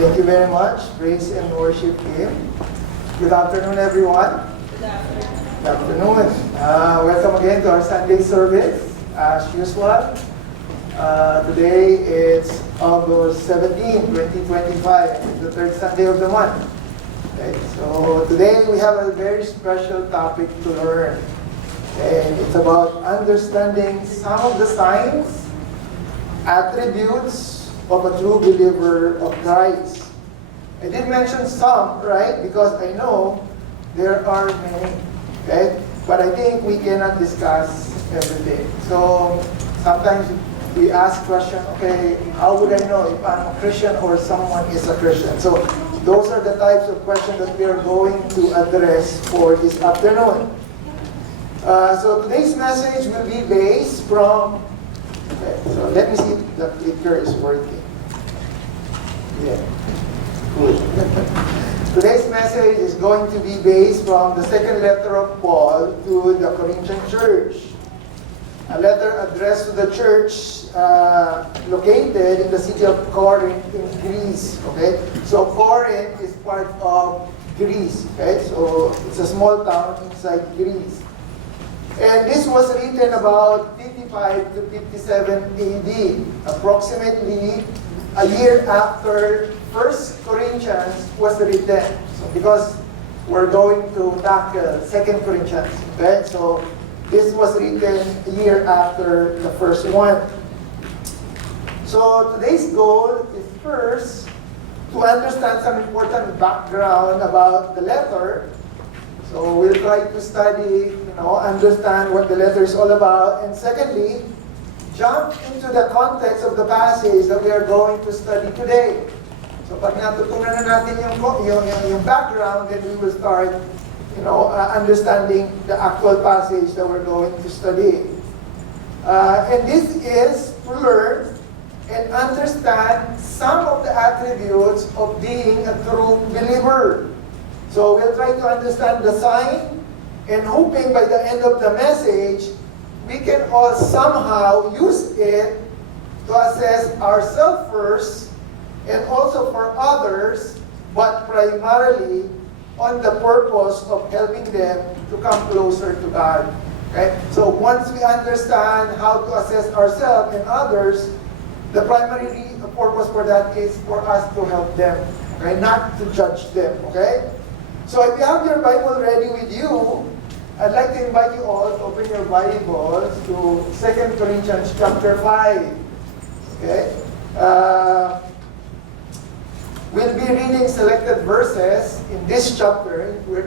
Thank you very much. Praise and worship Him. Good afternoon, everyone. Good afternoon. Good afternoon. Welcome again to our Sunday service. As usual, today it's August 17, 2025. It's the third Sunday of the month. Okay, so today we have a very special topic to learn. And it's about understanding some of the signs, attributes of a true believer of Christ. I did mention some, right? Because I know there are many, okay? But I think we cannot discuss everything. So sometimes we ask questions, okay, how would I know if I'm a Christian or someone is a Christian? So those are the types of questions that we are going to address for this afternoon. So today's message will be based from, okay, so let me see if the clicker is working. Yeah, good. Today's message is going to be based from the second letter of Paul to the Corinthian church. A letter addressed to the church located in the city of Corinth in Greece. Okay, so Corinth is part of Greece. Okay, so it's a small town inside Greece. And this was written about 55 to 57 AD, approximately a year after 1 Corinthians was written. So because we're going to tackle 2 Corinthians, okay? So this was written a year after the first one. So today's goal is first to understand some important background about the letter. So we'll try to study, understand what the letter is all about. And secondly, jump into the context of the passage that we are going to study today. So pag natutunan na natin yung background, then we will start, understanding the actual passage that we're going to study. And this is to learn and understand some of the attributes of being a true believer. So we'll try to understand the sign, and hoping by the end of the message, we can all somehow use it to assess ourselves first and also for others, but primarily on the purpose of helping them to come closer to God. Okay? So once we understand how to assess ourselves and others, the primary purpose for that is for us to help them, okay? Not to judge them. Okay? So if you have your Bible ready with you, I'd like to invite you all to open your Bibles to 2 Corinthians chapter 5. Okay? We'll be reading selected verses in this chapter. We're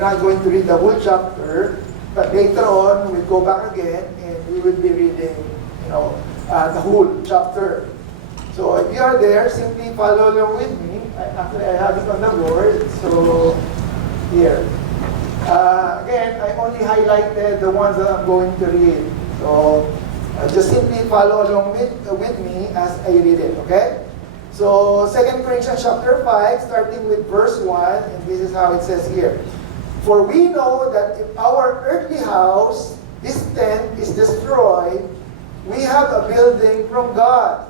not going to read the whole chapter, but later on we'll go back again and we will be reading, the whole chapter. So if you are there, simply follow along with me. Actually, I have it on the board. So here. Again, I only highlighted the ones that I'm going to read. So, just simply follow along with me as I read it, okay? So, 2 Corinthians chapter 5, starting with verse 1, and this is how it says here. For we know that if our earthly house, this tent, is destroyed, we have a building from God,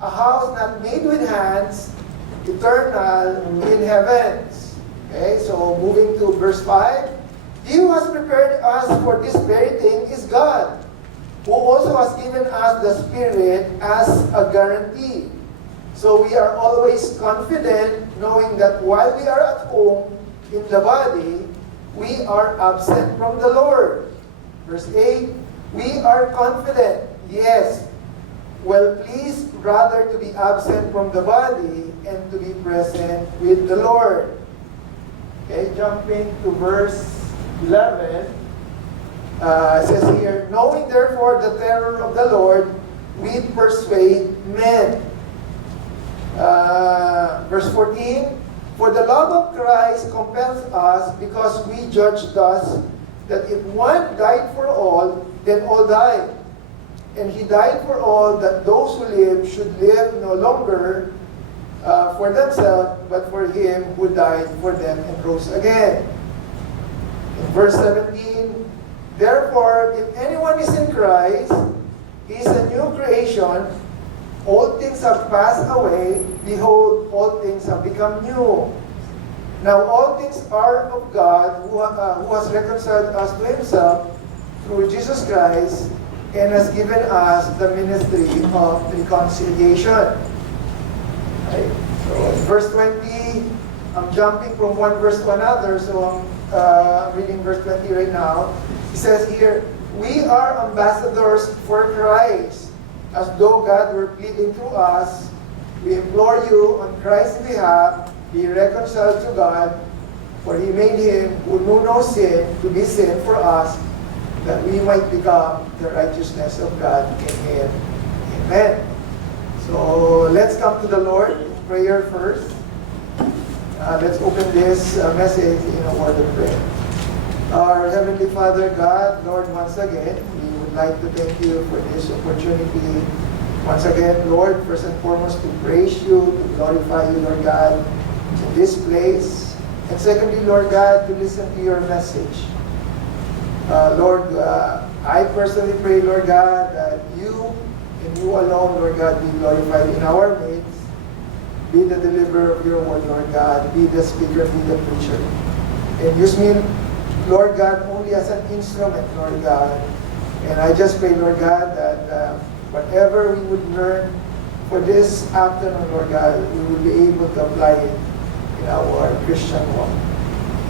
a house not made with hands, eternal in heavens. Okay, so moving to verse 5. He who has prepared us for this very thing is God, who also has given us the Spirit as a guarantee. So we are always confident knowing that while we are at home in the body, we are absent from the Lord. Verse 8, we are confident, yes, well pleased rather to be absent from the body and to be present with the Lord. Okay, jumping to verse 11, it says here, knowing therefore the terror of the Lord, we persuade men. Verse 14, for the love of Christ compels us, because we judge thus, that if one died for all, then all died. And he died for all, that those who live should live no longer for themselves, but for him who died for them and rose again. In verse 17, therefore, if anyone is in Christ, he is a new creation. Old things have passed away. Behold, all things have become new. Now all things are of God, who has reconciled us to himself through Jesus Christ, and has given us the ministry of reconciliation. Right? So verse 20, I'm jumping from one verse to another, so I'm reading verse 20 right now. It says here, we are ambassadors for Christ, as though God were pleading through us. We implore you on Christ's behalf, be reconciled to God, for he made him who knew no sin to be sin for us, that we might become the righteousness of God in him. Amen. So let's come to the Lord in prayer first. Let's open this message in a word of prayer. Our Heavenly Father, God, Lord, once again, we would like to thank you for this opportunity. Once again, Lord, first and foremost, to praise you, to glorify you, Lord God, in this place. And secondly, Lord God, to listen to your message. Lord, I personally pray, Lord God, that you and you alone, Lord God, be glorified in our midst. Be the deliverer of your word, Lord God. Be the speaker, be the preacher. And use me, Lord God, only as an instrument, Lord God. And I just pray, Lord God, that whatever we would learn for this afternoon, Lord God, we will be able to apply it in our Christian walk.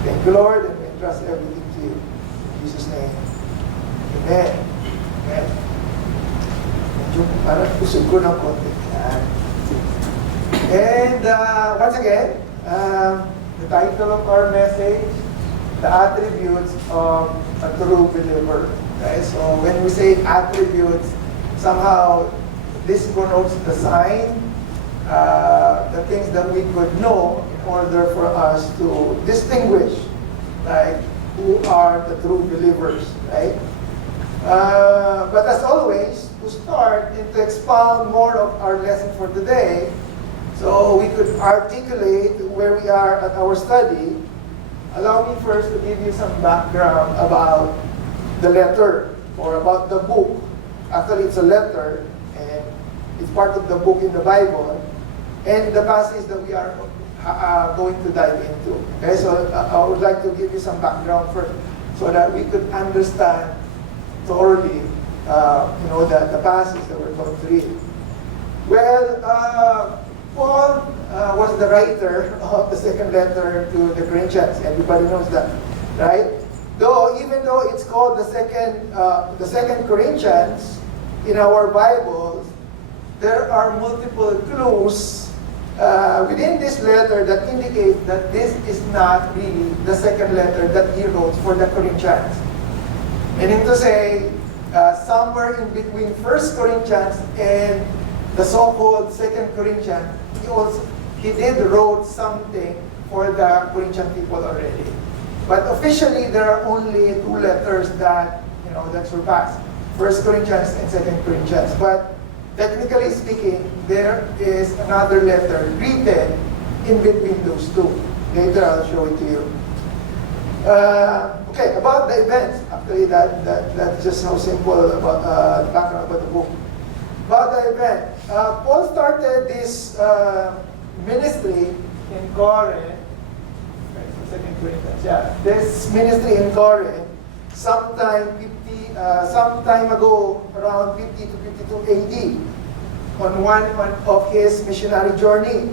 Thank you, Lord, and we entrust everything to you. In Jesus' name. Amen. Amen. Medyo parang pusog ko ng konti. And once again, the title of our message, the attributes of a true believer. Okay? So when we say attributes, somehow this connotes the sign, the things that we could know in order for us to distinguish, like, who are the true believers, right? But as always, to start and to expound more of our lesson for today, so we could articulate where we are at our study, allow me first to give you some background about the letter, or about the book. Actually, it's a letter, and it's part of the book in the Bible, and the passage that we are going to dive into. Okay, so I would like to give you some background first, so that we could understand thoroughly, the passage that we're going to read. Well, Paul was the writer of the second letter to the Corinthians. Everybody knows that, right? Even though it's called the second Corinthians in our Bibles, there are multiple clues within this letter that indicate that this is not really the second letter that he wrote for the Corinthians. Meaning to say, somewhere in between 1 Corinthians and the so-called 2 Corinthians, he did wrote something for the Corinthian people already. But officially, there are only two letters that surpass, 1 Corinthians and 2 Corinthians. But technically speaking, there is another letter written in between those two. Later, I'll show it to you. Okay, about the events. Actually, that's just how simple about the background about the book. About the event, Paul started this ministry in Corinth. This ministry in Corinth, sometime ago, around 50 to 52 AD, on one of his missionary journey.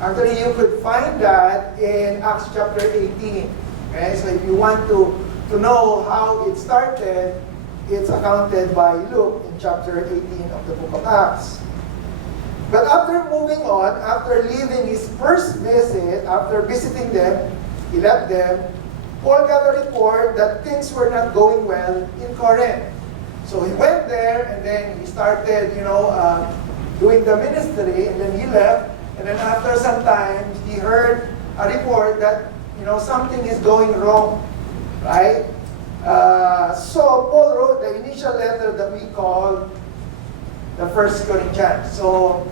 Actually, you could find that in Acts chapter 18. Okay, so if you want to know how it started, it's accounted by Luke in chapter 18 of the book of Acts. But after moving on, after leaving his first visit, after visiting them, he left them, Paul got a report that things were not going well in Corinth. So he went there, and then he started, doing the ministry, and then he left. And then after some time, he heard a report that, something is going wrong, right? So Paul wrote the initial letter that we call the 1 Corinthians. So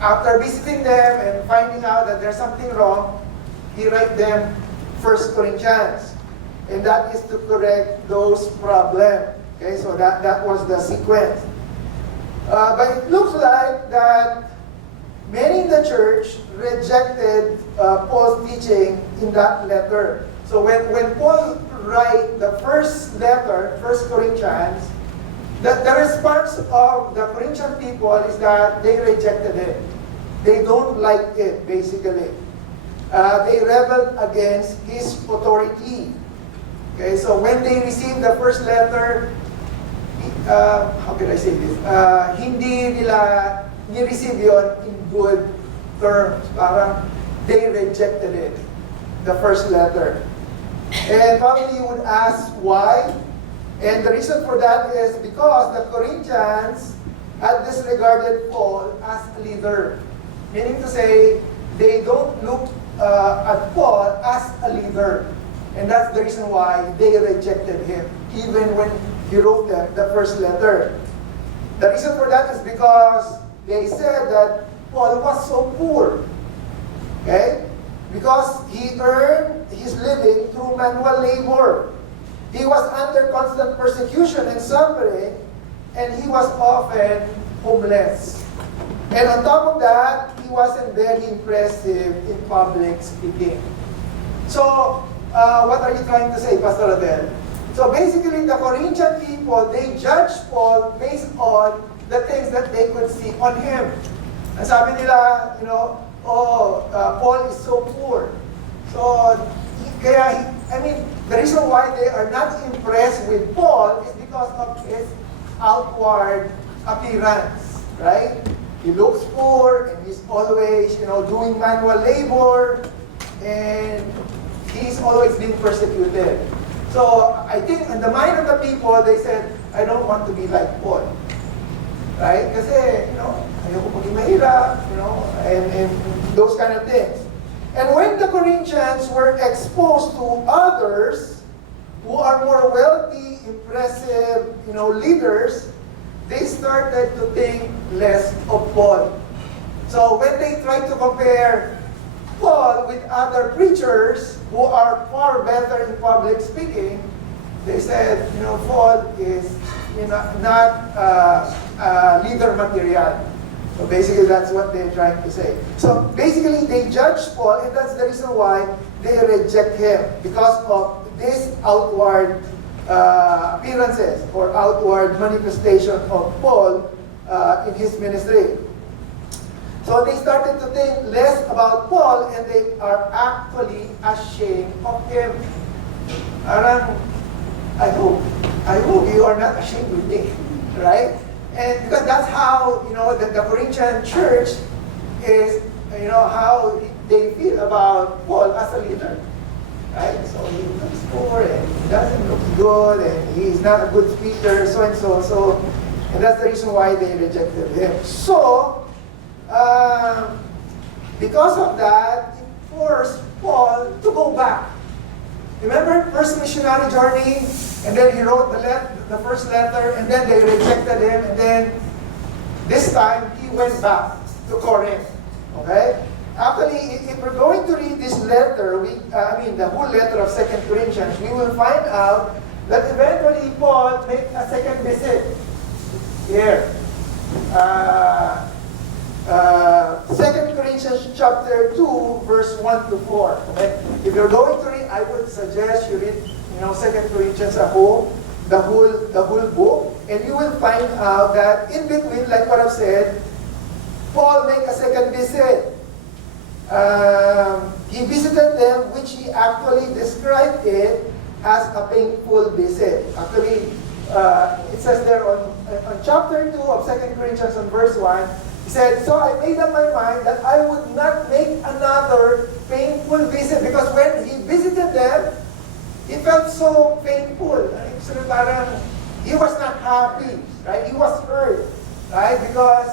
after visiting them and finding out that there's something wrong, he wrote them 1 Corinthians. And that is to correct those problems. Okay, so that was the sequence. But it looks like that many in the church rejected Paul's teaching in that letter. So when Paul write the first letter, First Corinthians, the response of the Corinthian people is that they rejected it. They don't like it, basically. They rebelled against his authority. Okay, so when they received the first letter, how can I say this? Hindi nila ni-receive yun in good terms. Parang they rejected it, the first letter. And probably you would ask why. And the reason for that is because the Corinthians had disregarded Paul as a leader. Meaning to say, they don't look at Paul as a leader. And that's the reason why they rejected him, even when he wrote the first letter. The reason for that is because they said that Paul was so poor. Okay? Because he earned his living through manual labor. He was under constant persecution and suffering, and he was often homeless. And on top of that, he wasn't very impressive in public speaking. So, what are you trying to say, Pastor Adel? So basically, the Corinthian people, they judged Paul based on the things that they could see on him. And sabi nila, Paul is so poor. So, the reason why they are not impressed with Paul is because of his outward appearance, right? He looks poor, and he's always, doing manual labor, and he's always being persecuted. So, I think in the mind of the people, they said, I don't want to be like Paul. Right? Kasi, ayoko maging mahirap, and those kind of things. And when the Corinthians were exposed to others who are more wealthy, impressive, leaders, they started to think less of Paul. So when they tried to compare Paul with other preachers who are far better in public speaking, they said, Paul is not leader material. So basically, that's what they're trying to say. So basically, they judge Paul, and that's the reason why they reject him, because of this outward appearances or outward manifestation of Paul in his ministry. So they started to think less about Paul, and they are actually ashamed of him. I hope you are not ashamed with me, right? And because that's how, the Corinthian church is, how they feel about Paul as a leader. Right? So he looks poor, and he doesn't look good, and he's not a good speaker, so and so. And that's the reason why they rejected him. So, because of that, it forced Paul to go back. Remember first missionary journey, and then he wrote the first letter, and then they rejected him, and then this time he went back to Corinth. Okay? Actually, if we're going to read this letter, the whole letter of 2 Corinthians, we will find out that eventually Paul made a second visit here. 2 Corinthians chapter 2, verse 1 to 4. Okay? If you're going to read, I would suggest you read 2 Corinthians the whole book, and you will find out that in between, like what I've said, Paul made a second visit. He visited them, which he actually described it as a painful visit. Actually, it says there on chapter 2 of 2 Corinthians on verse 1, he said, so I made up my mind that I would not make another painful visit, because when he visited them, he felt so painful. He was not happy, right? He was hurt, right? Because,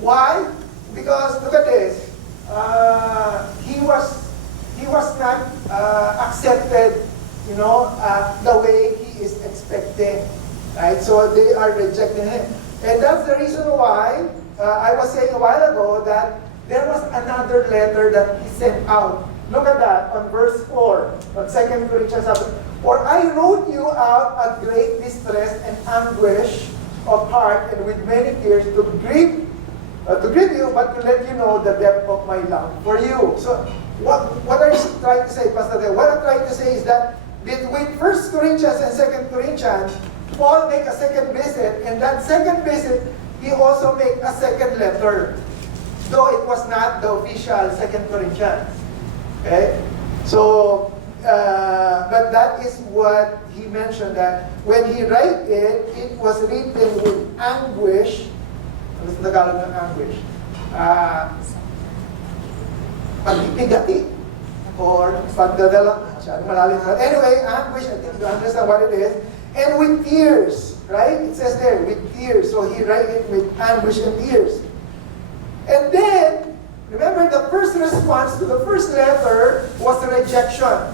why? Because, look at this. He was not accepted, the way he is expecting, right? So they are rejecting him. And that's the reason why I was saying a while ago that there was another letter that he sent out. Look at that on verse 4 of 2 Corinthians. For I wrote you out of great distress and anguish of heart and with many tears to grieve you, but to let you know the depth of my love for you. So, what are you trying to say, Pastor Del? What I'm trying to say is that between 1 Corinthians and 2 Corinthians, Paul make a second visit, and that second visit, he also make a second letter, though it was not the official 2 Corinthians. Okay? So, but that is what he mentioned, that when he write it, it was written with anguish. Ano sa Tagalog ng anguish? Pagpipigati. Or pagdadala. Anyway, anguish, I think you understand what it is. And with tears, right? It says there, with tears. So he write it with anguish and tears. And then, remember the first response to the first letter was rejection.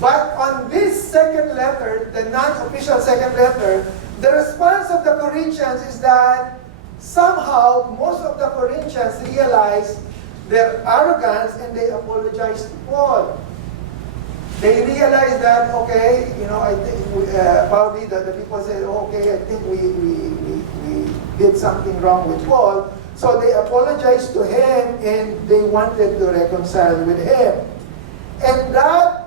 But on this second letter, the non-official second letter, the response of the Corinthians is that somehow most of the Corinthians realized their arrogance and they apologized to Paul. They realized that, okay, I think probably the people said, okay, I think we did something wrong with Paul. So they apologized to him and they wanted to reconcile with him. And that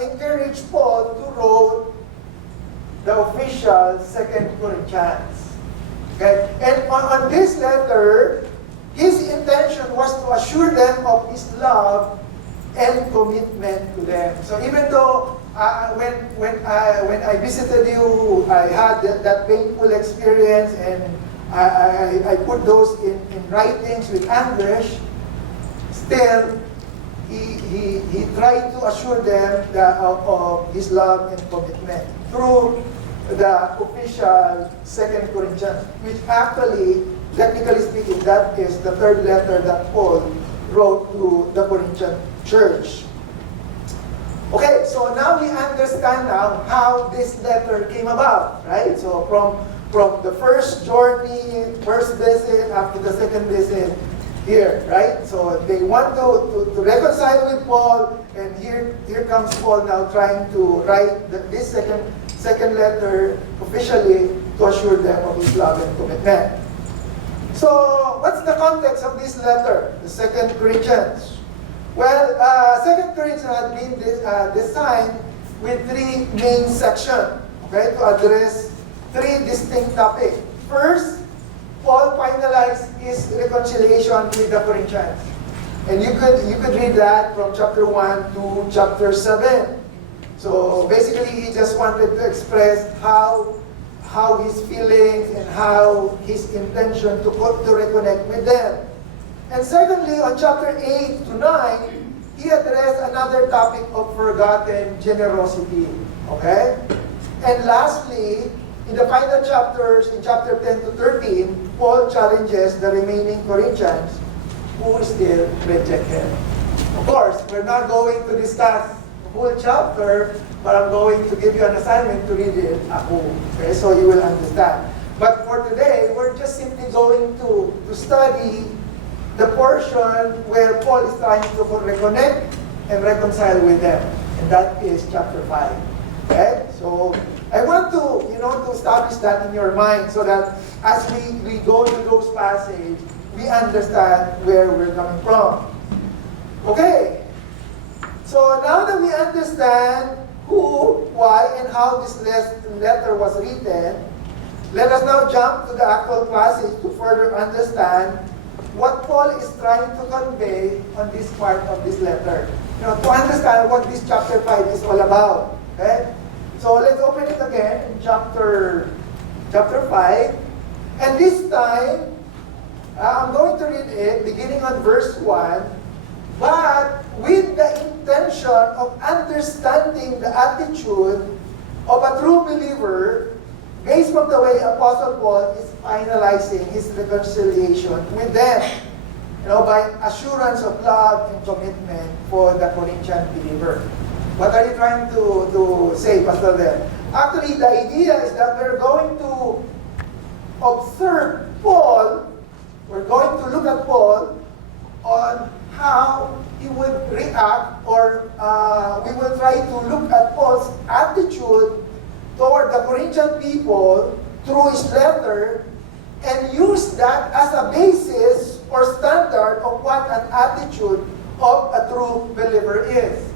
encouraged Paul to write the official 2 Corinthians. Okay? And on this letter, his intention was to assure them of his love and commitment to them. So even though when I visited you, I had that painful experience, and I put those in writings with anguish, still he tried to assure them of his love and commitment through the official 2 Corinthians, which actually, technically speaking, that is the third letter that Paul wrote to the Corinthian church. Okay, so now we understand now how this letter came about, right? So from the first journey, first visit, after the second visit, here, right? So they want to reconcile with Paul, and here comes Paul now trying to write this second letter officially to assure them of his love and commitment. So, what's the context of this letter, the 2 Corinthians? Well, 2 Corinthians had been designed with three main sections, okay, to address three distinct topics. First, Paul finalized his reconciliation with the Corinthians. And you could read that from chapter 1 to chapter 7. So basically, he just wanted to express how his feelings and how his intention to reconnect with them. And secondly, on chapter 8 to 9, he addressed another topic of forgotten generosity. Okay? And lastly, in the final chapters, in chapter 10 to 13, Paul challenges the remaining Corinthians who still reject him. Of course, we're not going to discuss the whole chapter, but I'm going to give you an assignment to read it at home. Okay, so you will understand. But for today, we're just simply going to study the portion where Paul is trying to reconnect and reconcile with them. And that is chapter 5. Okay? So I want to, to establish that in your mind so that as we go to those passages, we understand where we're coming from. Okay. So now that we understand who, why, and how this letter was written, let us now jump to the actual passage to further understand what Paul is trying to convey on this part of this letter. To understand what this chapter 5 is all about. Okay? So let's open it again in chapter 5. And this time, I'm going to read it beginning on verse 1, but with the intention of understanding the attitude of a true believer based on the way Apostle Paul is finalizing his reconciliation with them, by assurance of love and commitment for the Corinthian believer. What are you trying to say, Pastor Del? Actually, the idea is that we're going to observe Paul, we're going to look at Paul on how he would react, or we will try to look at Paul's attitude toward the Corinthian people through his letter and use that as a basis or standard of what an attitude of a true believer is.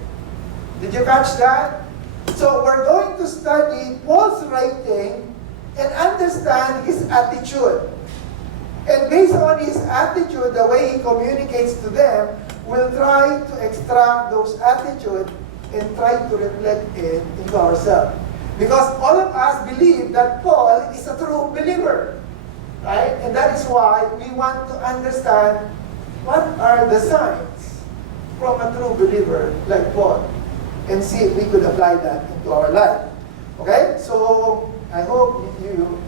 Did you catch that? So we're going to study Paul's writing and understand his attitude. And based on his attitude, the way he communicates to them, we'll try to extract those attitudes and try to reflect it into ourselves. Because all of us believe that Paul is a true believer. Right? And that is why we want to understand what are the signs from a true believer like Paul and see if we could apply that into our life. Okay? So I hope you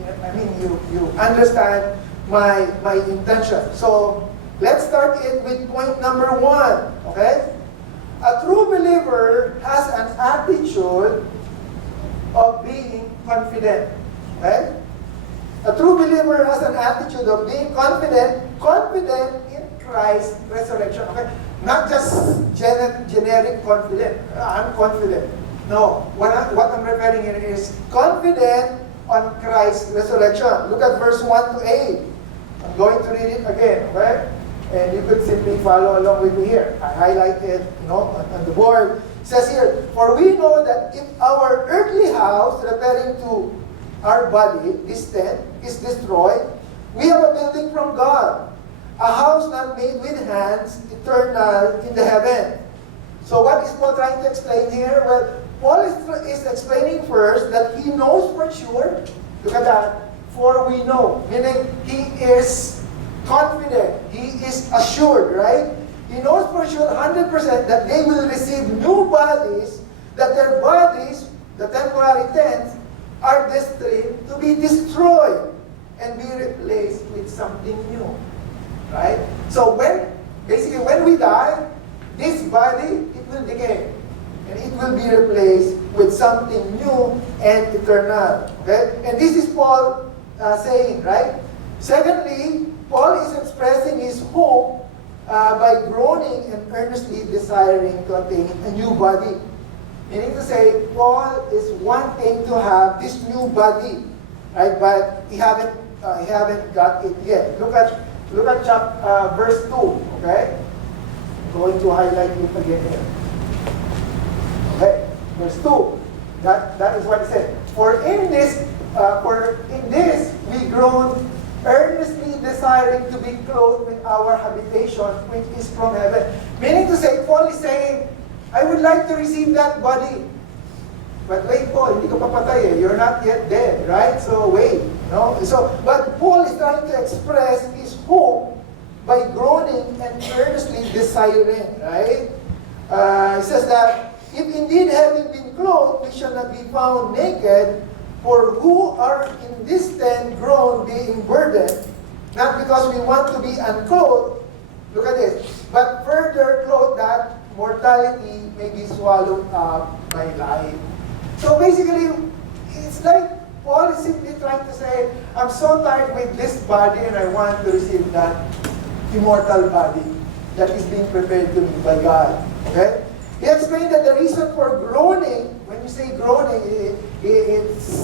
understand my intention. So let's start it with point number 1. Okay? A true believer has an attitude of being confident. Okay? A true believer has an attitude of being confident in Christ's resurrection. Okay? Not just generic confident. I'm confident. No. What I'm referring here is confident on Christ's resurrection. Look at verse 1 to 8. I'm going to read it again. Okay? And you could simply follow along with me here. I highlighted, on the board. It says here, for we know that if our earthly house, referring to our body, this tent, is destroyed, we have a building from God, a house not made with hands, eternal in the heaven. So what is Paul trying to explain here? Well, Paul is explaining first that he knows for sure, look at that, for we know, meaning he is confident, he is assured, right? He knows for sure 100% that they will receive new bodies, that their bodies, the temporary tents, are destined to be destroyed and be replaced with something new. Right? So when we die, this body, it will decay. And it will be replaced with something new and eternal. Okay? And this is Paul saying, right? Secondly, Paul is expressing his hope by groaning and earnestly desiring to attain a new body. Meaning to say, Paul is wanting to have this new body, right? But he haven't got it yet. Look at verse 2. Okay, I'm going to highlight it again here. Okay, verse 2. That is what it said. For in this we groan, earnestly desiring to be clothed with our habitation, which is from heaven. Meaning to say, Paul is saying, I would like to receive that body. But wait, Paul, hindi ka papatay eh. You're not yet dead, right? So wait, but Paul is trying to express his hope by groaning and earnestly desiring, right? He says that, if indeed having been clothed, we shall not be found naked, for who are in this tent groan being burdened, not because we want to be unclothed, look at this, but further clothed that mortality may be swallowed up by life. So basically, it's like Paul is simply trying to say, I'm so tired with this body and I want to receive that immortal body that is being prepared to me by God. Okay? He explained that the reason for groaning, when you say groaning, it's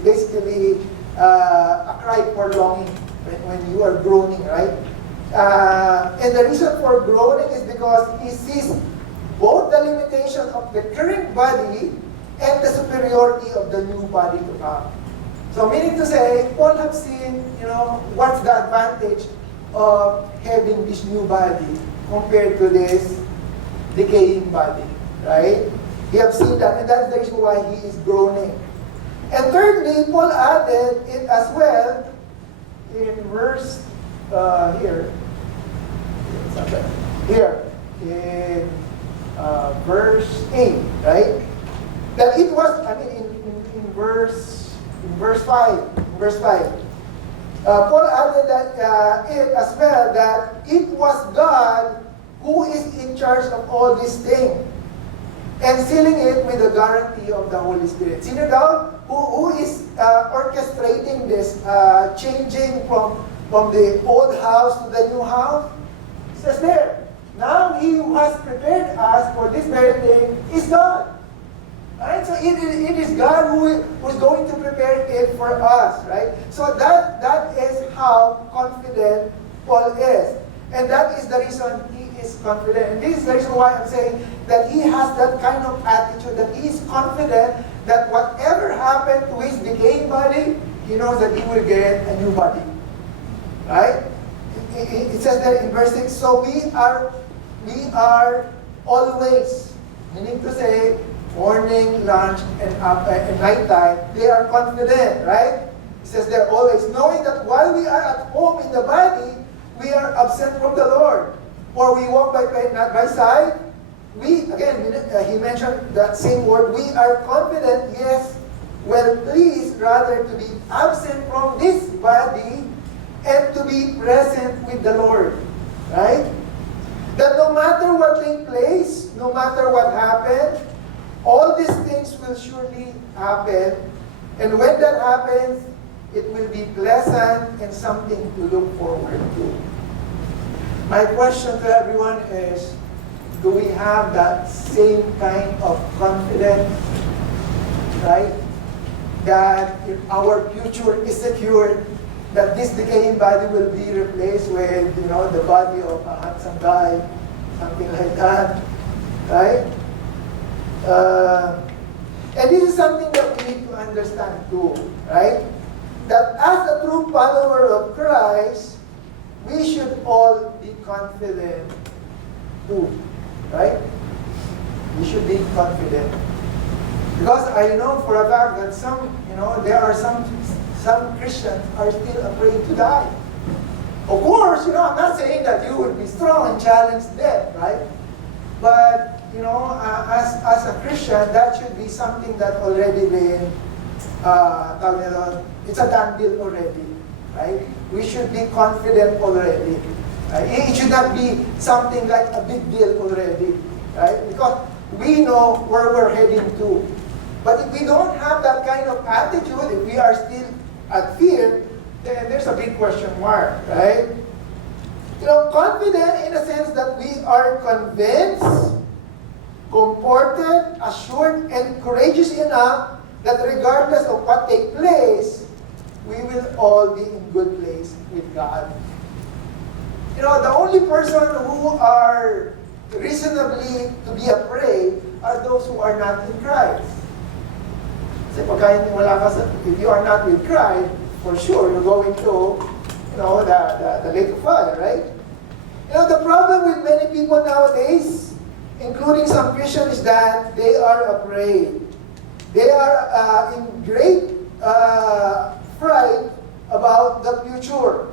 basically a cry for longing when you are groaning, right? And the reason for groaning is because he sees both the limitation of the current body and the superiority of the new body to come. So meaning to say, Paul have seen, what's the advantage of having this new body compared to this decaying body, right? You have seen that, and that's the reason why he is groaning. And thirdly, Paul added it as well in verse here in verse 8, right? That it was, in verse 5, Paul added that it as well, that it was God who is in charge of all these things, and sealing it with the guarantee of the Holy Spirit. Sino daw? Who is orchestrating this, changing from the old house to the new house? It says there, now He who has prepared us for this very thing is God. Right? So it is God who's going to prepare it for us, right? So that is how confident Paul is. And that is the reason he is confident. And this is the reason why I'm saying that he has that kind of attitude, that he is confident that whatever happened to his decaying body, he knows that he will get a new body. Right? It says there in verse 6, so we are always, meaning to say, morning, lunch, and nighttime, they are confident, right? It says they're always knowing that while we are at home in the body, we are absent from the Lord. For we walk by faith, not by sight. We, again, he mentioned that same word, we are confident, yes, well pleased rather to be absent from this body and to be present with the Lord. Right? That no matter what takes place, no matter what happened, all these things will surely happen. And when that happens, it will be pleasant and something to look forward to. My question to everyone is, do we have that same kind of confidence, right? That if our future is secured, that this decaying body will be replaced with, the body of a handsome guy, something like that, right? And this is something that we need to understand too, right? That as a true follower of Christ, we should all be confident too, right? We should be confident. Because I know for a fact that there are some Christians are still afraid to die. Of course, I'm not saying that you would be strong and challenge death, right? But, as a Christian, that should be something that already been, it's a done deal already, right? We should be confident already. Right? It should not be something like a big deal already, right? Because we know where we're heading to. But if we don't have that kind of attitude, if we are still at fear, then there's a big question mark, right? Confident in the sense that we are convinced, comforted, assured, and courageous enough that regardless of what takes place, we will all be in good place with God. The only person who are reasonably to be afraid are those who are not in Christ. Kasi if you are not with Christ, for sure you're going to, the lake of fire, right? The problem with many people nowadays, including some Christians, is that they are afraid. They are in great fright about the future.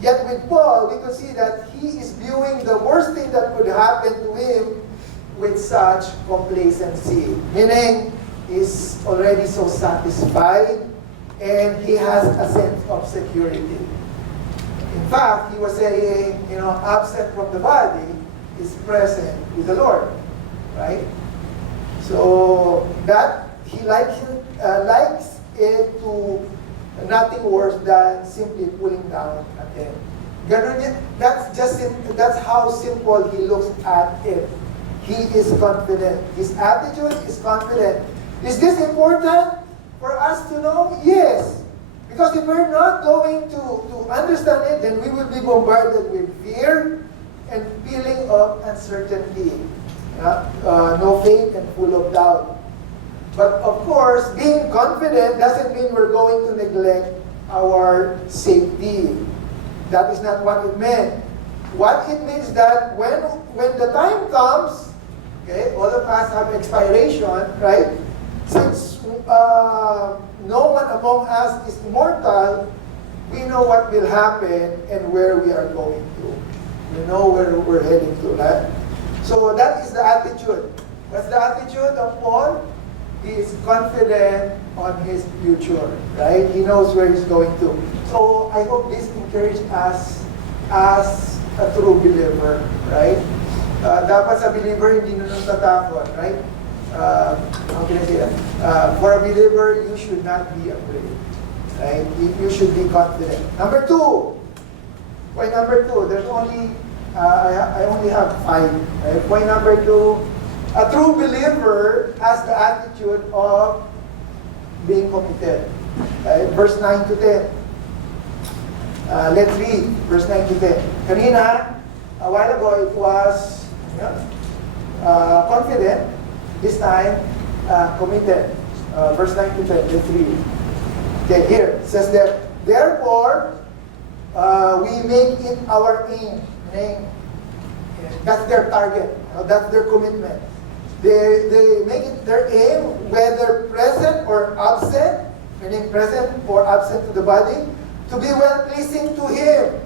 Yet with Paul, we can see that he is viewing the worst thing that could happen to him with such complacency. Meaning, he's already so satisfied and he has a sense of security. In fact, he was saying, absent from the body is present with the Lord. Right? So, that he likes it to nothing worse than simply pulling down at him. That's how simple he looks at it. He is confident. His attitude is confident. Is this important for us to know? Yes. Because if we're not going to understand it, then we will be bombarded with fear and feeling of uncertainty. No faith and full of doubt. But of course, being confident doesn't mean we're going to neglect our safety. That is not what it meant. What it means that when the time comes, okay, all of us have expiration, right? Since no one among us is immortal, we know what will happen and where we are going to. We know where we're heading to, right? So that is the attitude. What's the attitude of Paul? He is confident on his future, right? He knows where he's going to. So I hope this encourages us as a true believer, right? Dapat sa believer, hindi na natatakot, right? How can I say that? For a believer, you should not be afraid, right? You should be confident. Number two. Point number two. There's only, I only have 5. Right? Point number 2. A true believer has the attitude of being committed. Verse 9 to 10. Let's read verse 9 to 10. Kanina, a while ago, it was confident. This time, committed. Verse 9 to 10. Let's read. Okay, here it says that, therefore, we make it our aim. That's their target. That's their commitment. They make it their aim, whether present or absent, meaning present or absent to the body, to be well-pleasing to Him.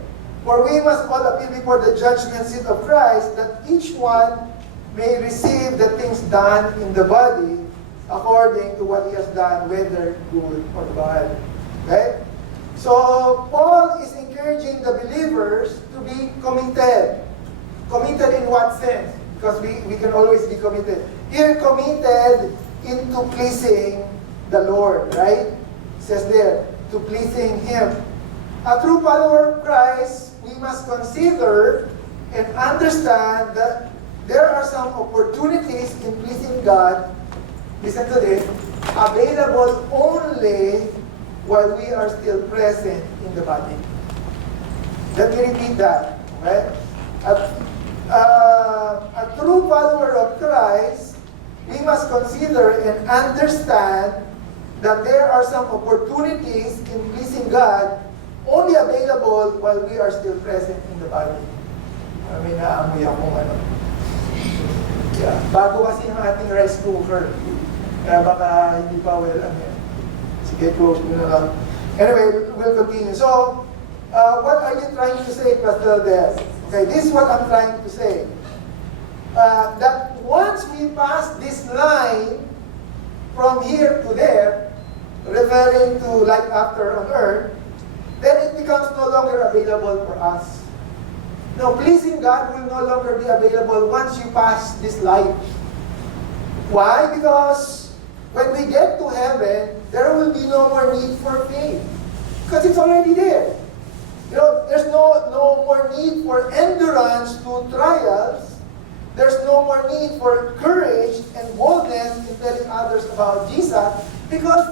For we must all appear before the judgment seat of Christ, that each one may receive the things done in the body according to what he has done, whether good or bad. Okay? So, Paul is encouraging the believers to be committed. Committed in what sense? Because we can always be committed. Here, committed into pleasing the Lord, right? It says there, to pleasing Him. A true follower of Christ, we must consider and understand that there are some opportunities in pleasing God, listen to this, available only while we are still present in the body. Let me repeat that. Okay? A true follower of Christ, we must consider and understand that there are some opportunities in pleasing God only available while we are still present in the body. May naamoy akong ano. Yeah. Bago kasi ang ating rice cooker. Kaya baka hindi pa well, sige, close mo na lang. Anyway, we'll continue. So, what are you trying to say, Pastor Des? Okay, this is what I'm trying to say. That once we pass this line from here to there, referring to life after on earth, then it becomes no longer available for us. Now, pleasing God will no longer be available once you pass this life. Why? Because when we get to heaven, there will be no more need for faith. Because it's already there. There's no more need for endurance to trials. There's no more need for courage and boldness in telling others about Jesus, because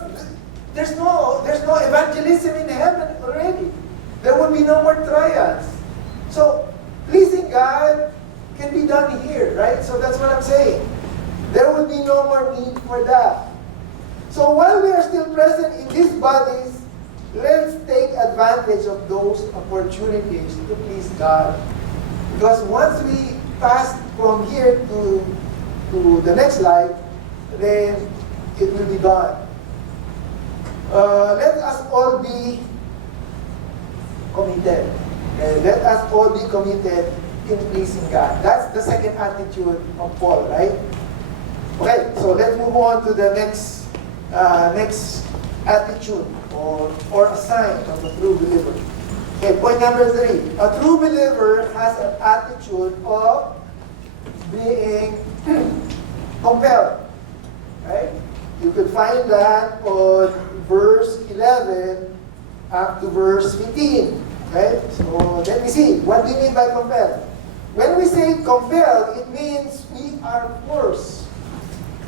there's no evangelism in heaven already. There will be no more trials. So, pleasing God can be done here, right? So that's what I'm saying. There will be no more need for that. So while we are still present in these bodies, let's take advantage of those opportunities to please God. Because once we pass from here to the next life, then it will be gone. Let us all be committed. Let us all be committed in pleasing God. That's the second attitude of Paul, right? Okay, so let's move on to the next attitude or a sign of a true believer. Okay, point number 3. A true believer has an attitude of being compelled. Right? You could find that on verse 11 up to verse 15. Okay? So let me see. What do you mean by compelled? When we say compelled, it means we are forced.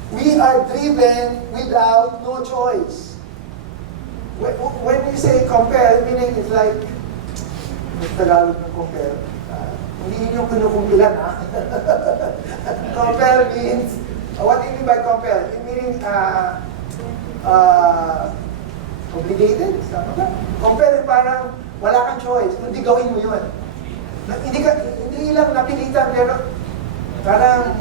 We are driven without no choice. When you say compel, meaning it's like, Tagalog ng compel. Hindi yun yung kinukumpilan, ha? Compel means, what do you mean by compel? It meaning, obligated? Tama ba? Compel, parang wala kang choice. Hindi gawin mo yun. Hindi lang napilitan, pero parang,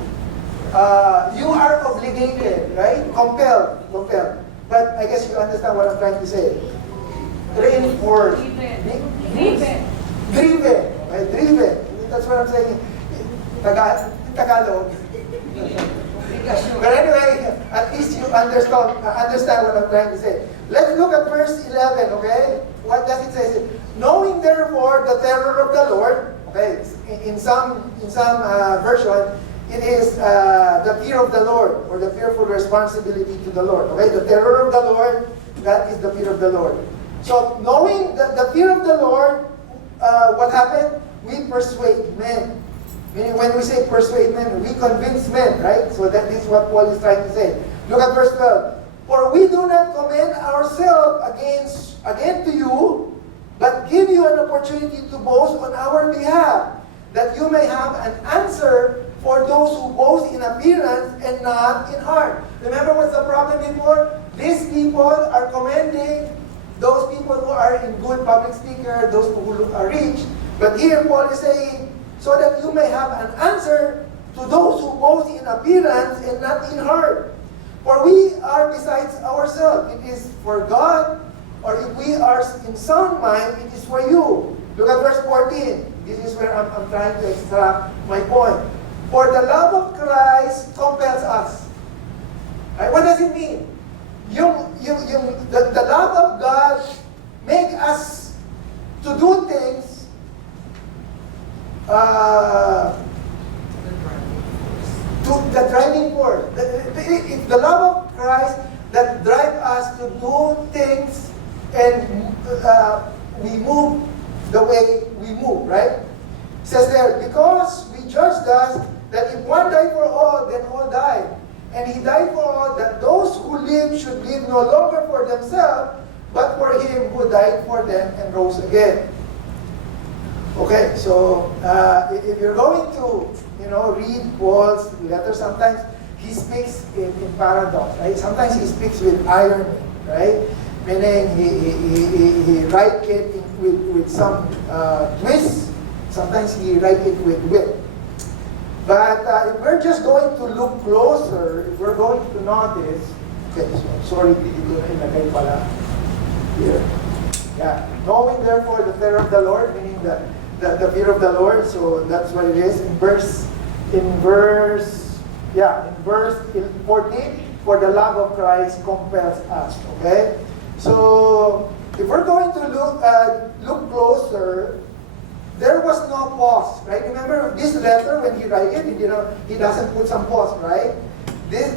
you are obligated, right? Compelled. But I guess you understand what I'm trying to say. Reinforced. Driven. Okay, driven. That's what I'm saying. Tagalog. But anyway, at least you understand what I'm trying to say. Let's look at verse 11, okay? What does it say? Knowing therefore the terror of the Lord, okay, in some version, it is the fear of the Lord, or the fearful responsibility to the Lord. Okay, the terror of the Lord, that is the fear of the Lord. So, knowing the fear of the Lord, what happened? We persuade men. Meaning when we say persuade men, we convince men, right? So that is what Paul is trying to say. Look at verse 12. For we do not commend ourselves again to you, but give you an opportunity to boast on our behalf, that you may have an answer for those who boast in appearance and not in heart. Remember what's the problem before? These people are commending those people who are in good public speaker, those who are rich. But here Paul is saying, so that you may have an answer to those who boast in appearance and not in heart. For we are besides ourselves. It is for God, or if we are in sound mind, it is for you. Look at verse 14. This is where I'm trying to extract my point. For the love of Christ compels us. Right? What does it mean? The love of God makes us to do things to the driving force. It's the love of Christ that drives us to do things, and we move the way we move, right? It says there, because we judge thus that if one died for all, then all died. And he died for all, that those who live should live no longer for themselves, but for him who died for them and rose again. Okay, so if you're going to, read Paul's letter, sometimes he speaks in paradox, right? Sometimes he speaks with irony, right? Meaning he writes it with some twist. Sometimes he writes it with wit. But if we're just going to look closer, if we're going to notice, okay, so sorry, dito na ilagay pala here. Yeah, knowing therefore the fear of the Lord, meaning the fear of the Lord, so that's what it is. In verse 14, for the love of Christ compels us. Okay, so if we're going to look closer, there was no pause, right? Remember this letter when he write it, he doesn't put some pause, right? This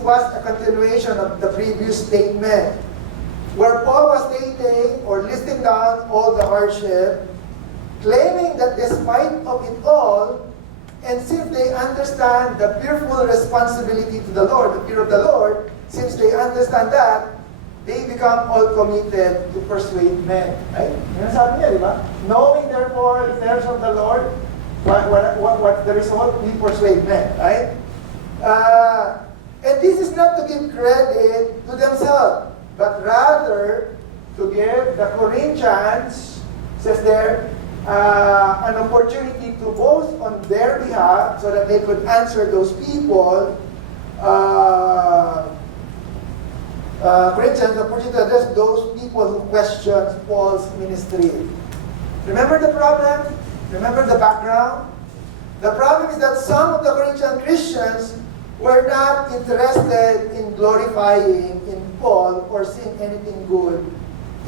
was a continuation of the previous statement, where Paul was stating or listing down all the hardship, claiming that despite of it all, and since they understand the fearful responsibility to the Lord, the fear of the Lord, since they understand that, they become all committed to persuade men. Right? Yan sabi niya, di ba? Knowing therefore the fears of the Lord, what the result? We persuade men. Right? And this is not to give credit to themselves, but rather to give the Corinthians, says there, an opportunity to boast on their behalf so that they could answer those people. Corinthians, the opportunity to address those people who question Paul's ministry. Remember the problem? Remember the background? The problem is that some of the Corinthian Christians were not interested in glorifying in Paul or seeing anything good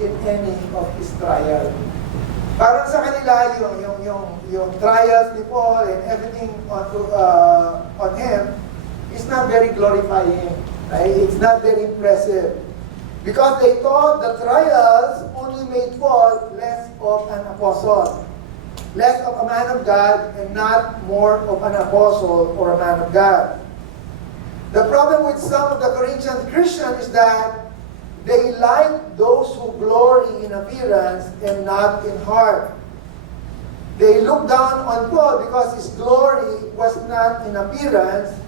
in any of his trials. Parang sa kanila, yung trials ni Paul and everything on him is not very glorifying. Right? It's not very impressive. Because they thought the trials only made Paul less of an apostle. Less of a man of God and not more of an apostle or a man of God. The problem with some of the Corinthian Christians is that they like those who glory in appearance and not in heart. They look down on Paul because his glory was not in appearance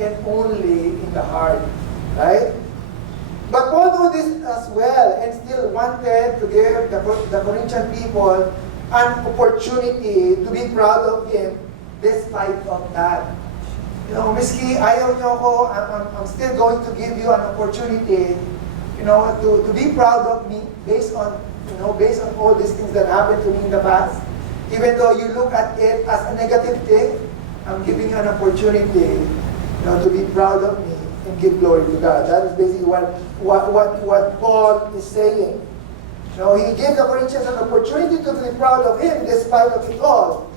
and only in the heart. Right? But Paul knew this as well and still wanted to give the Corinthian people an opportunity to be proud of him despite of that. Miski ayaw niyo ako, I'm still going to give you an opportunity, to be proud of me based on all these things that happened to me in the past. Even though you look at it as a negative thing, I'm giving you an opportunity, to be proud of me and give glory to God. That is basically what Paul is saying. He gave the Corinthians an opportunity to be proud of him despite of it all.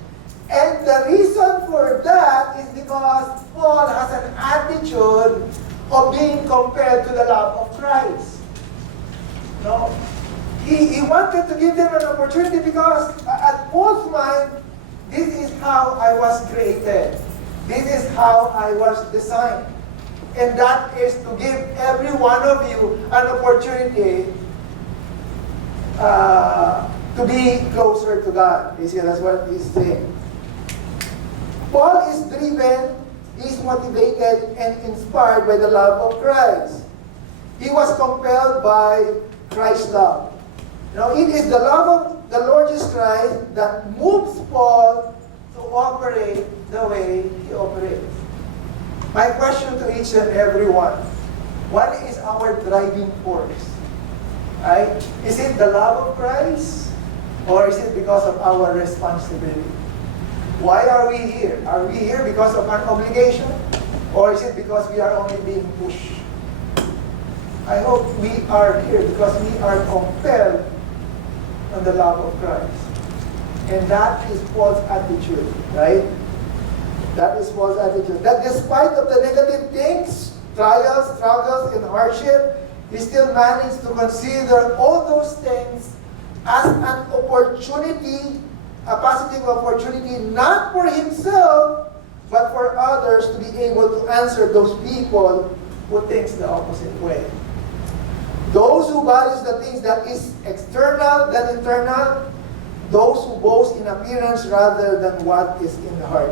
And the reason for that is because Paul has an attitude of being compared to the love of Christ. He wanted to give them an opportunity because at Paul's mind, This is how I was created. This is how I was designed. And that is to give every one of you an opportunity to be closer to God. You see, that's what he's saying. Paul is driven, he's motivated, and inspired by the love of Christ. He was compelled by Christ's love. Now, it is the love of the Lord Jesus Christ that moves Paul to operate the way he operates. My question to each and every one, what is our driving force? Right? Is it the love of Christ? Or is it because of our responsibility? Why are we here? Are we here because of an obligation? Or is it because we are only being pushed? I hope we are here because we are compelled on the love of Christ. And that is Paul's attitude, right? That is Paul's attitude. That despite of the negative things, trials, struggles, and hardship, he still managed to consider all those things as an opportunity, a positive opportunity, not for himself, but for others to be able to answer those people who think the opposite way. Those who value the things that is external than internal, those who boast in appearance rather than what is in the heart.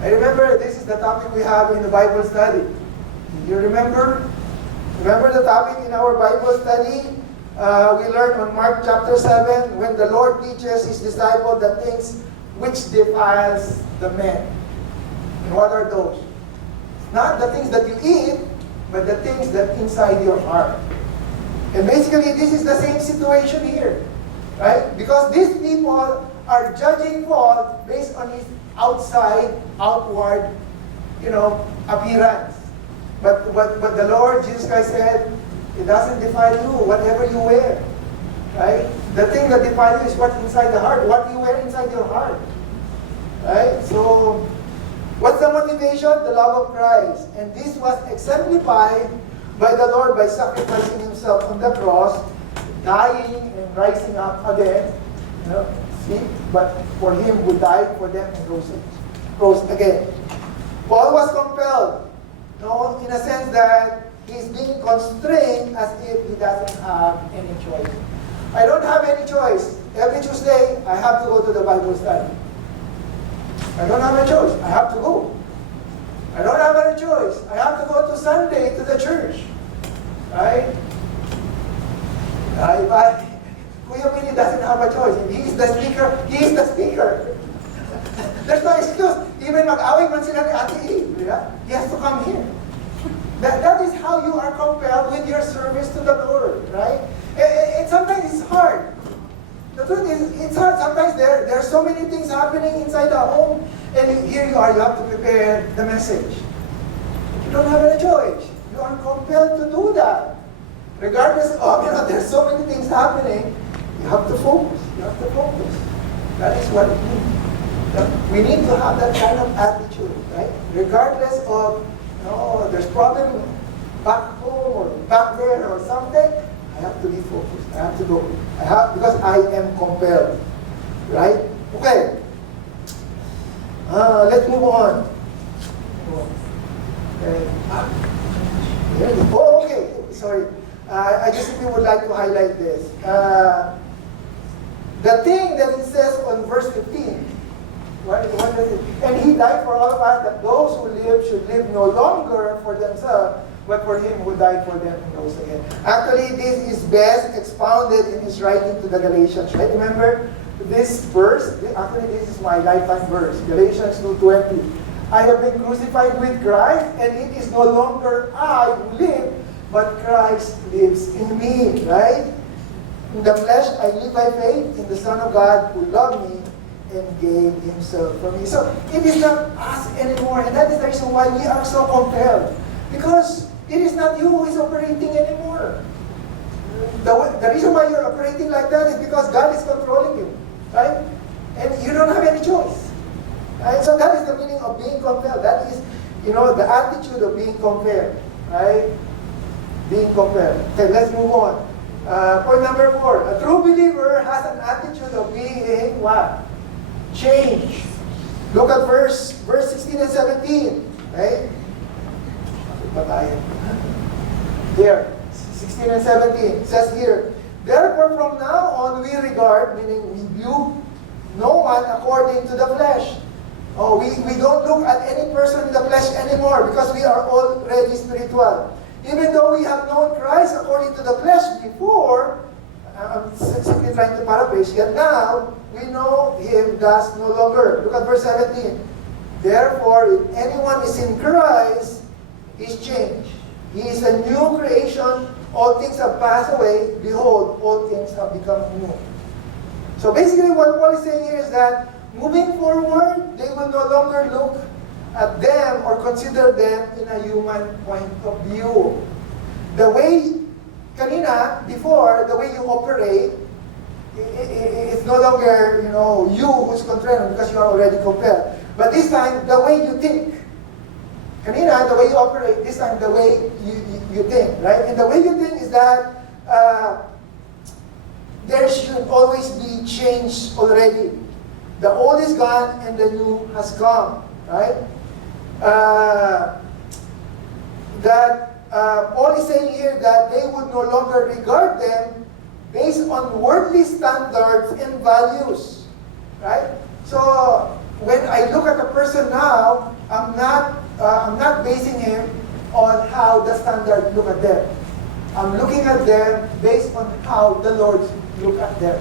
I remember this is the topic we have in the Bible study. You remember? Remember the topic in our Bible study? We learned on Mark chapter 7 when the Lord teaches his disciples the things which defiles the man. And what are those? Not the things that you eat, but the things that inside your heart. And basically, this is the same situation here. Right? Because these people are judging Paul based on his outward, appearance. But the Lord Jesus Christ said, it doesn't define you, whatever you wear. Right? The thing that defines you is what's inside the heart, what you wear inside your heart. Right? So, what's the motivation? The love of Christ. And this was exemplified by the Lord by sacrificing himself on the cross, dying and rising up again. See? But for him who died for them and rose again. Paul was compelled, in a sense that he's being constrained as if he doesn't have any choice. I don't have any choice. Every Tuesday, I have to go to the Bible study. I don't have a choice. I have to go. I don't have any choice. I have to go to Sunday to the church. Right? Kuya Billy doesn't have a choice. If he is the speaker, he is the speaker. There's no excuse. Even mag-away man sila ni Ate Eve, he has to come here. That is how you are compelled with your service to the Lord, right? Sometimes it's hard. The truth is, it's hard. Sometimes there are so many things happening inside the home, and here you are, you have to prepare the message. You don't have any choice. You are compelled to do that. Regardless of, there's so many things happening, you have to focus. You have to focus. That is what it means. We need to have that kind of attitude, right? Regardless of, there's problem back home or back there or something, I have to be focused. I have to go. Because I am compelled. Right? Okay. Let's move on. Okay. Okay. Sorry. I just simply would like to highlight this. The thing that it says on verse 15. What does it? And he died for all of us, that those who live should live no longer for themselves, but for him who died for them and rose again. Actually, this is best expounded in his writing to the Galatians. Right? Remember this verse? Actually, this is my lifetime verse. Galatians 2:20. I have been crucified with Christ, and it is no longer I who live, but Christ lives in me. Right? In the flesh, I live by faith in the Son of God who loved me and gave himself for me. So it is not us anymore, and that is the reason why we are so compelled. Because it is not you who is operating anymore. The reason why you're operating like that is because God is controlling you, right? And you don't have any choice. Right? So that is the meaning of being compelled. That is, the attitude of being compelled, right? Being compelled. Okay, let's move on. Point number 4. A true believer has an attitude of being what? change. Look at verse 16 and 17. Okay? Here, 16 and 17. It says here, therefore from now on we regard, meaning we view no one according to the flesh. Oh, we don't look at any person in the flesh anymore because we are already spiritual. Even though we have known Christ according to the flesh before, I'm simply trying to paraphrase, yet now we know Him thus no longer. Look at verse 17. Therefore, if anyone is in Christ, he's changed. He is a new creation. All things have passed away. Behold, all things have become new. So basically what Paul is saying here is that moving forward, they will no longer look at them or consider them in a human point of view. The way, kanina, before, the way you operate, it's no longer, you who's controlling because you are already compelled. But this time, the way you think. Kanina, the way you operate, this time, the way you think, right? And the way you think is that there should always be change already. The old is gone and the new has come, right? Paul is saying here that they would no longer regard them based on worldly standards and values, right? So when I look at a person now, I'm not basing him on how the standard look at them. I'm looking at them based on how the Lord look at them,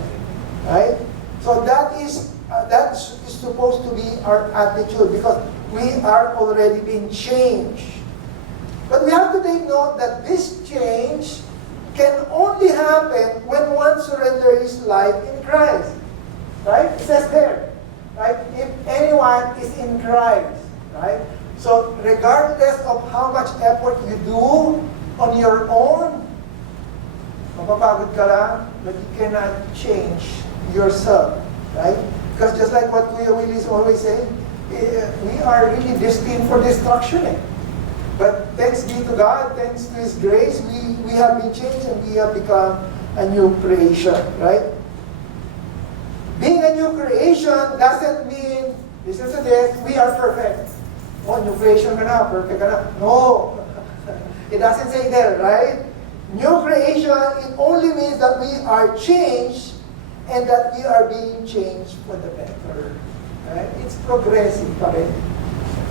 right? So that is supposed to be our attitude because we are already being changed. But we have to take note that this change can only happen when one surrenders his life in Christ. Right? It says there. Right? If anyone is in Christ. Right? So regardless of how much effort you do on your own, mapapagod ka lang, but you cannot change yourself. Right? Because just like what Kuya Willie is always saying, we are really destined for destruction. But thanks be to God, thanks to His grace, we have been changed and we have become a new creation, right? Being a new creation doesn't mean, listen to this, we are perfect. Oh, new creation ka na, perfect ka na. No, it doesn't say there, right? New creation, it only means that we are changed and that we are being changed for the better. Right? It's progressive pa rin.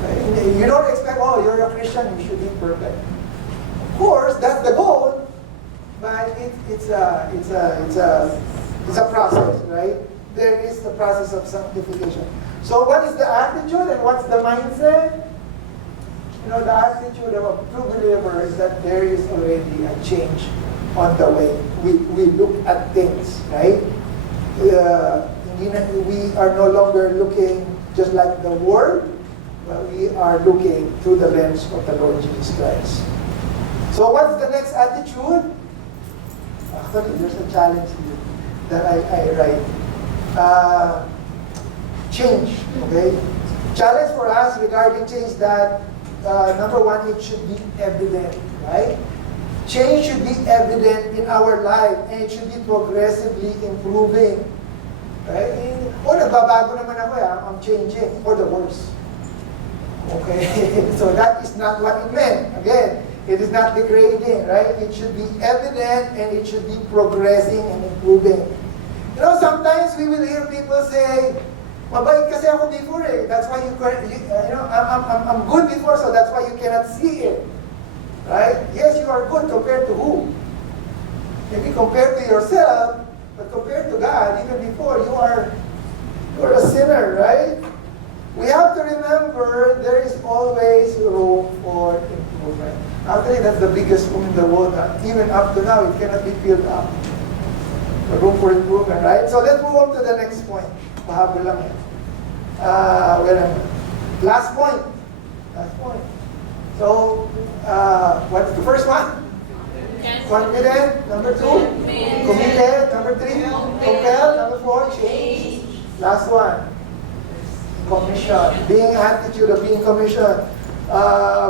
Right? You don't expect, oh, you're a Christian, you should be perfect. Of course, that's the goal, but it's a process, right? There is the process of sanctification. So what is the attitude and what's the mindset? The attitude of a true believer is that there is already a change on the way we look at things, right? We are no longer looking just like the world, but we are looking through the lens of the Lord Jesus Christ. So what's the next attitude? Actually, there's a challenge here that I write. Change, okay? Challenge for us regarding change that, number one, it should be evident, right? Change should be evident in our life and it should be progressively improving. Right? Nagbabago naman ako, I'm changing for the worse. Okay? So that is not what it meant. Again, it is not degrading, right? It should be evident and it should be progressing and improving. Sometimes we will hear people say, mabait kasi ako before that's why I'm good before, so that's why you cannot see it. Right? Yes, you are good compared to who? Maybe compared to yourself, but compared to God, even before, you are a sinner, right? We have to remember there is always room for improvement. Actually, that's the biggest room in the world. Even up to now, it cannot be filled up. The room for improvement, right? So let's move on to the next point. Pahabol lang yan. Last point. So, what's the first one? Confident. Number 2, committed. Number 3, compelled. Number 4, change. Last one, commission. Being attitude of being commissioned.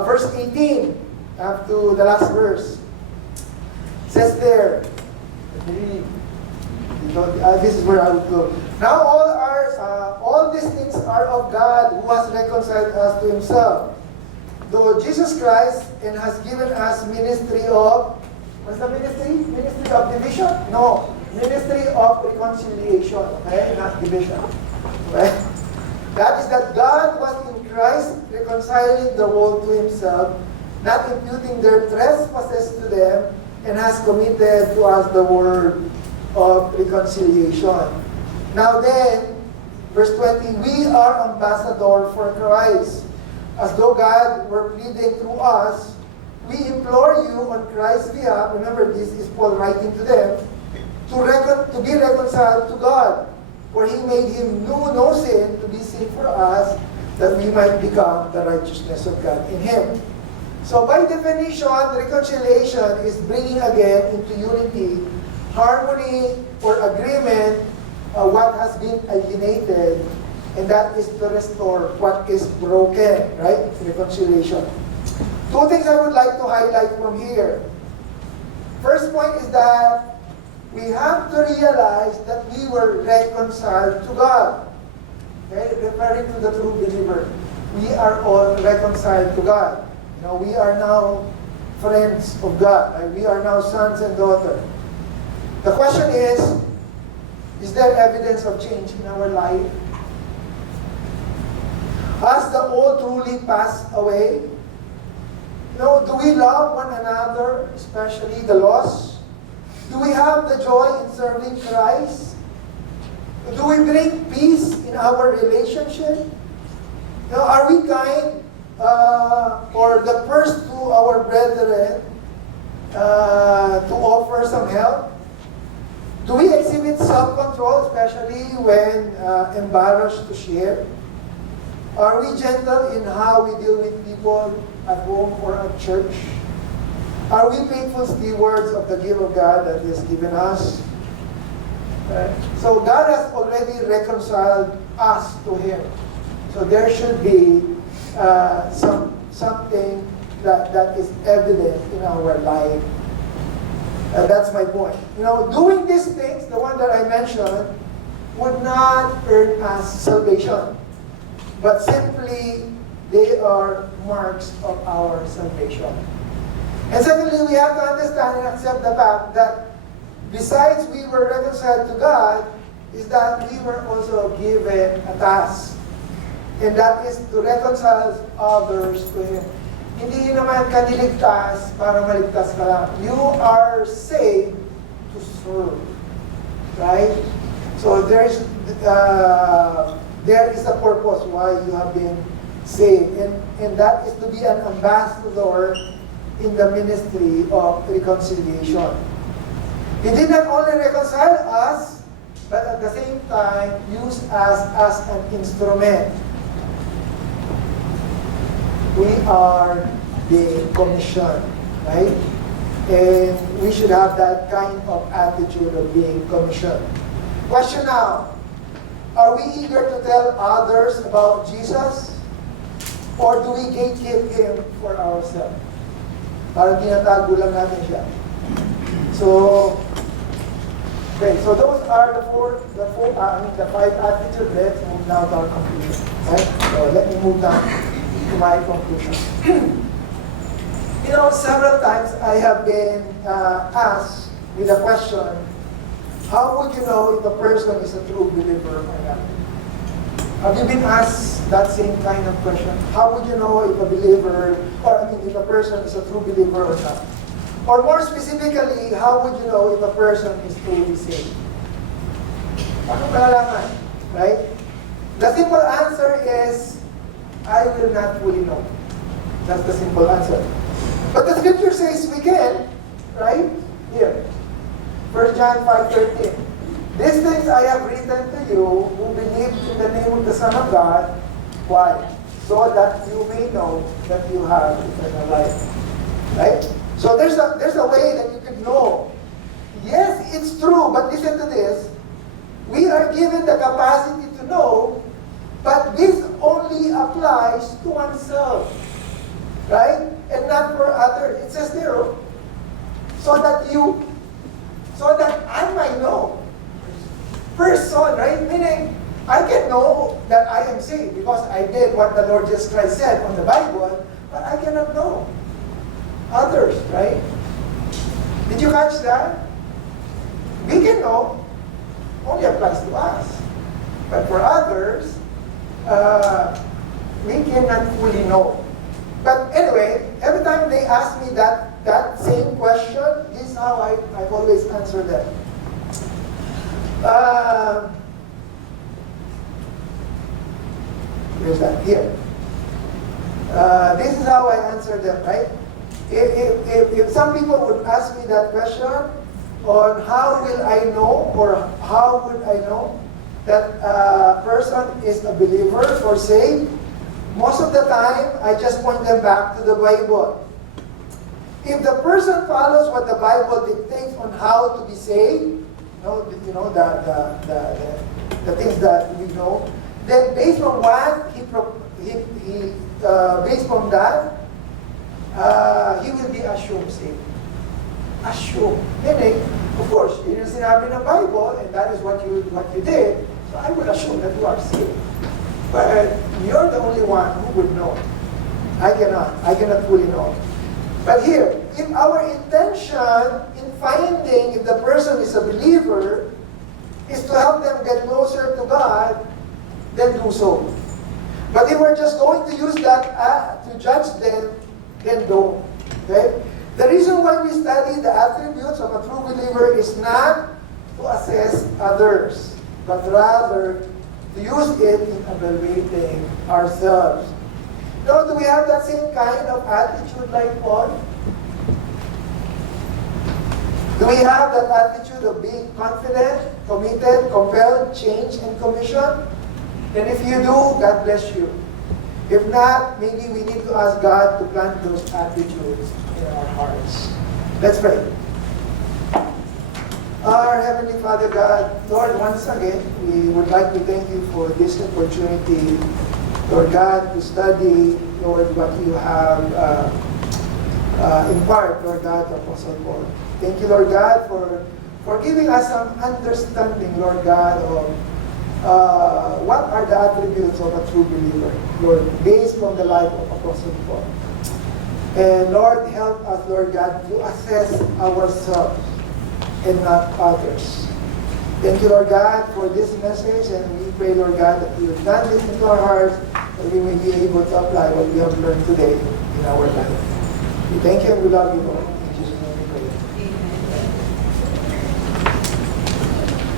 Verse 18, up to the last verse. Says there, this is where I would go. Now all all these things are of God who has reconciled us to himself. Though Jesus Christ and has given us ministry of, what's the ministry? Ministry of division? No. Ministry of reconciliation. Okay? Not division. Okay? That is that God was in Christ reconciling the world to himself, not imputing their trespasses to them, and has committed to us the word of reconciliation. Now then, verse 20, we are ambassador for Christ. As though God were pleading through us, we implore you on Christ's behalf, remember this is Paul writing to them, to be reconciled to God. For he made him know no sin to be sin for us, that we might become the righteousness of God in him. So by definition, reconciliation is bringing again into unity, harmony, or agreement what has been alienated, and that is to restore what is broken, right? Reconciliation. Two things I would like to highlight from here. First point is that we have to realize that we were reconciled to God. Okay? Referring to the true believer. We are all reconciled to God. You know, we are now friends of God. Right? We are now sons and daughters. The question is there evidence of change in our life? Has the old truly passed away? You know, do we love one another, especially the lost? Do we have the joy in serving Christ? Do we bring peace in our relationship? You know, are we kind or the first to our brethren to offer some help? Do we exhibit self-control, especially when embarrassed to share? Are we gentle in how we deal with people at home or at church? Are we faithful stewards of the gift of God that He has given us? So God has already reconciled us to Him. So there should be something that is evident in our life. That's my point. You know, doing these things, the one that I mentioned, would not earn us salvation. But simply, they are marks of our salvation. And secondly, we have to understand and accept the fact that besides we were reconciled to God, is that we were also given a task. And that is to reconcile others to Him. Hindi naman ka niligtas para maligtas ka lang. You are saved to serve. Right? So there is a purpose why you have been saved. And that is to be an ambassador in the ministry of reconciliation. He did not only reconcile us, but at the same time use us as an instrument. We are being commissioned, right? And we should have that kind of attitude of being commissioned. Question now, are we eager to tell others about Jesus? Or do we gatekeep Him for ourselves? Parang tinatago lang natin siya. So, okay, so those are the five attitudes. Let's move now to our conclusion. Right? So let me move down to my conclusion. You know, several times I have been asked with a question, how would you know if a person is a true believer or not? Have you been asked that same kind of question? How would you know if a believer, if a person is a true believer or not? Or more specifically, how would you know if a person is truly saved? Paano malalaman? Right? The simple answer is, I will not fully know. That's the simple answer. But the scripture says we can, right? Here. 1 John 5:13. These things I have written to you who believe in the name of the Son of God. Why? So that you may know that you have eternal life. Right? So there's a way that you can know. Yes, it's true, but listen to this. We are given the capacity to know, but this only applies to oneself. Right? And not for others. It says there, so that I might know. Person, right? Meaning, I can know that I did what the Lord Jesus Christ said on the Bible, but I cannot know others, right? Did you catch that? We can know, only applies to us. But for others, we cannot fully know. But anyway, every time they ask me that same question, this is how I always answer them. Where's that? Here. This is how I answer them, right? If some people would ask me that question on how will I know, or how would I know that a person is a believer or saved, most of the time, I just point them back to the Bible. If the person follows what the Bible dictates on how to be saved, the things that we know, then based on what based on that, he will be assumed saved. Assumed. Meaning, of course, yun yung sinabi ng Bible, and that is what you did, so I will assume that you are saved. But you're the only one who would know. I cannot fully know. But here, if our intention in finding if the person is a believer is to help them get closer to God, then do so. But if we're just going to use that to judge them, then don't. Okay? The reason why we study the attributes of a true believer is not to assess others, but rather to use it in evaluating ourselves. Now, do we have that same kind of attitude like Paul? Do we have that attitude of being confident, committed, compelled, changed, and commissioned? And if you do, God bless you. If not, maybe we need to ask God to plant those attitudes in our hearts. Let's pray. Our Heavenly Father God, Lord, once again, we would like to thank you for this opportunity, Lord God, to study, Lord, what you have imparted, Lord God, to Apostle Paul. Thank you, Lord God, for giving us some understanding, Lord God, of what are the attributes of a true believer, Lord, based on the life of Apostle Paul. And Lord, help us, Lord God, to assess ourselves and not others. Thank you, Lord God, for this message, and we pray, Lord God, that you will plant this into our hearts, that we may be able to apply what we have learned today in our life. We thank you and we love you, Lord.